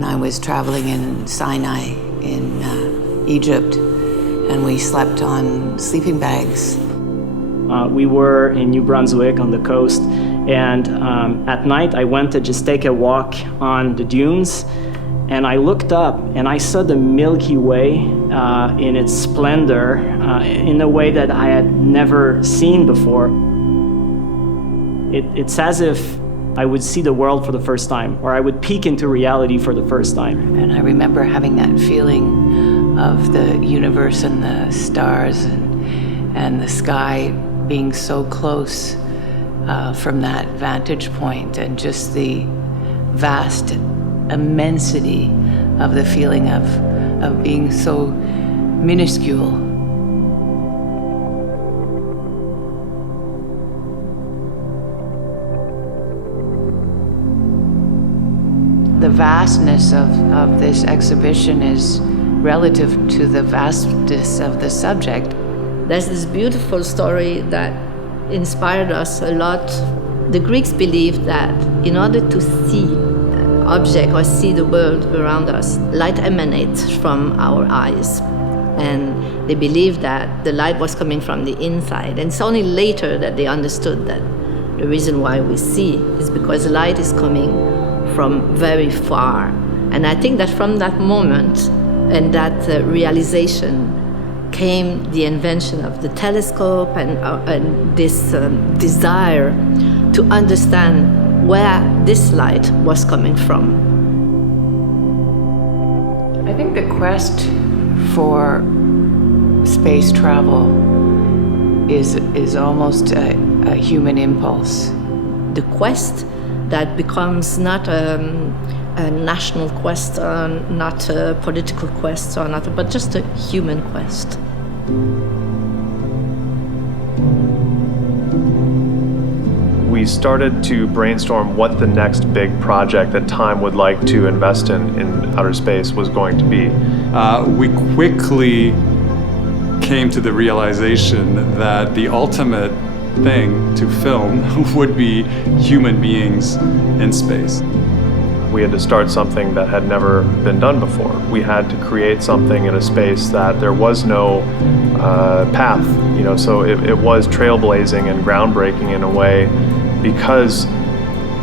when I was traveling in Sinai in Egypt, and we slept on sleeping bags. We were in New Brunswick on the coast, and at night I went to just take a walk on the dunes, and I looked up and I saw the Milky Way in its splendor in a way that I had never seen before. It's as if I would see the world for the first time, or I would peek into reality for the first time. And I remember having that feeling of the universe and the stars and the sky being so close from that vantage point, and just the vast immensity of the feeling of being so minuscule. The vastness of this exhibition is relative to the vastness of the subject. There's this beautiful story that inspired us a lot. The Greeks believed that in order to see an object or see the world around us, light emanates from our eyes. And they believed that the light was coming from the inside. And it's only later that they understood that the reason why we see is because light is coming from very far. And I think that from that moment and that realization came the invention of the telescope and this desire to understand where this light was coming from. I think the quest for space travel is almost a human impulse. The quest that becomes not a national quest, not a political quest, but just a human quest. We started to brainstorm what the next big project that Time would like to invest in outer space was going to be. We quickly came to the realization that the ultimate thing to film would be human beings in space. We had to start something that had never been done before. We had to create something in a space that there was no path, so it was trailblazing and groundbreaking in a way, because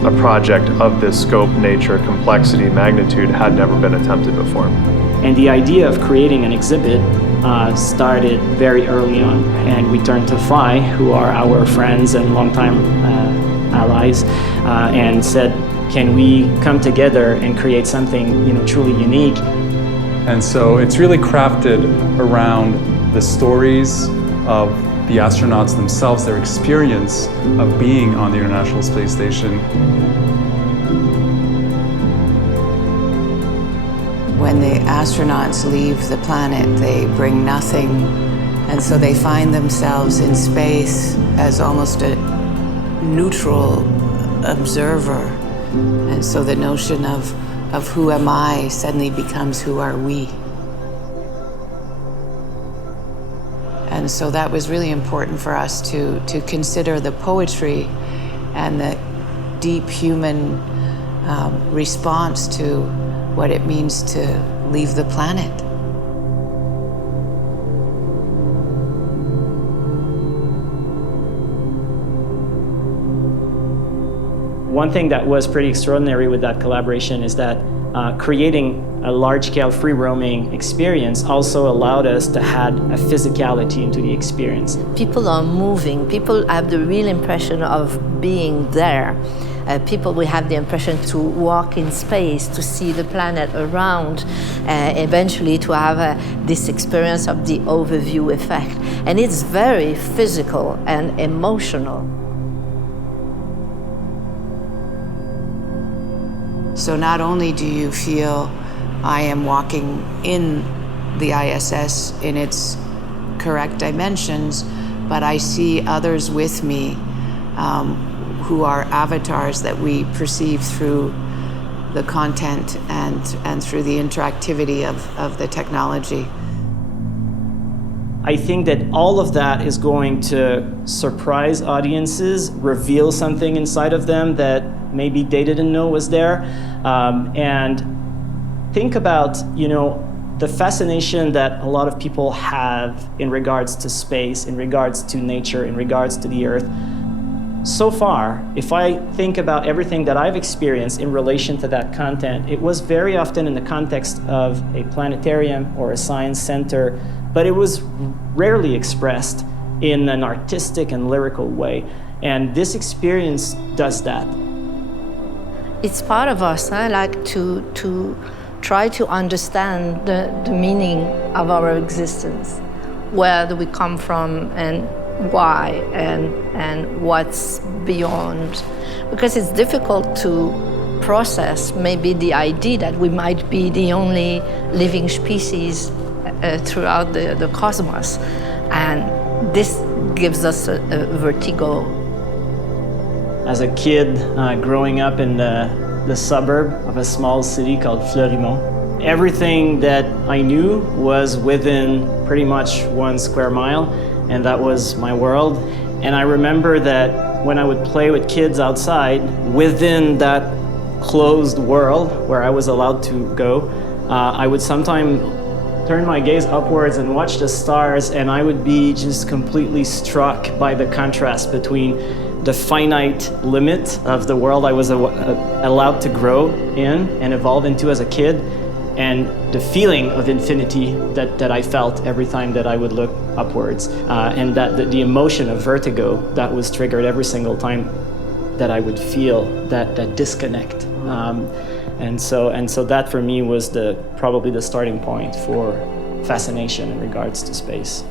a project of this scope, nature, complexity, magnitude had never been attempted before. And the idea of creating an exhibit started very early on, and we turned to Phi, who are our friends and longtime allies, and said, can we come together and create something truly unique? And so it's really crafted around the stories of the astronauts themselves, their experience of being on the International Space Station. When the astronauts leave the planet, they bring nothing, and so they find themselves in space as almost a neutral observer. And so the notion of who am I suddenly becomes who are we. And so that was really important for us to consider the poetry and the deep human response to what it means to leave the planet. One thing that was pretty extraordinary with that collaboration is that creating a large-scale free-roaming experience also allowed us to add a physicality into the experience. People are moving. People have the real impression of being there. People will have the impression to walk in space, to see the planet around, eventually to have this experience of the overview effect. And it's very physical and emotional. So not only do you feel I am walking in the ISS in its correct dimensions, but I see others with me who are avatars that we perceive through the content and through the interactivity of the technology. I think that all of that is going to surprise audiences, reveal something inside of them that maybe they didn't know was there, and think about, the fascination that a lot of people have in regards to space, in regards to nature, in regards to the Earth. So far, if I think about everything that I've experienced in relation to that content, it was very often in the context of a planetarium or a science center, but it was rarely expressed in an artistic and lyrical way. And this experience does that. It's part of us. I like to try to understand the meaning of our existence. Where do we come from and why and what's beyond? Because it's difficult to process maybe the idea that we might be the only living species throughout the cosmos. And this gives us a vertigo. As a kid growing up in the suburb of a small city called Fleurimont, everything that I knew was within pretty much 1 square mile, and that was my world. And I remember that when I would play with kids outside, within that closed world where I was allowed to go, I would sometimes turn my gaze upwards and watch the stars, and I would be just completely struck by the contrast between the finite limit of the world I was allowed to grow in and evolve into as a kid, and the feeling of infinity that I felt every time that I would look upwards, and that the emotion of vertigo that was triggered every single time that I would feel that disconnect. And so that for me was probably the starting point for fascination in regards to space.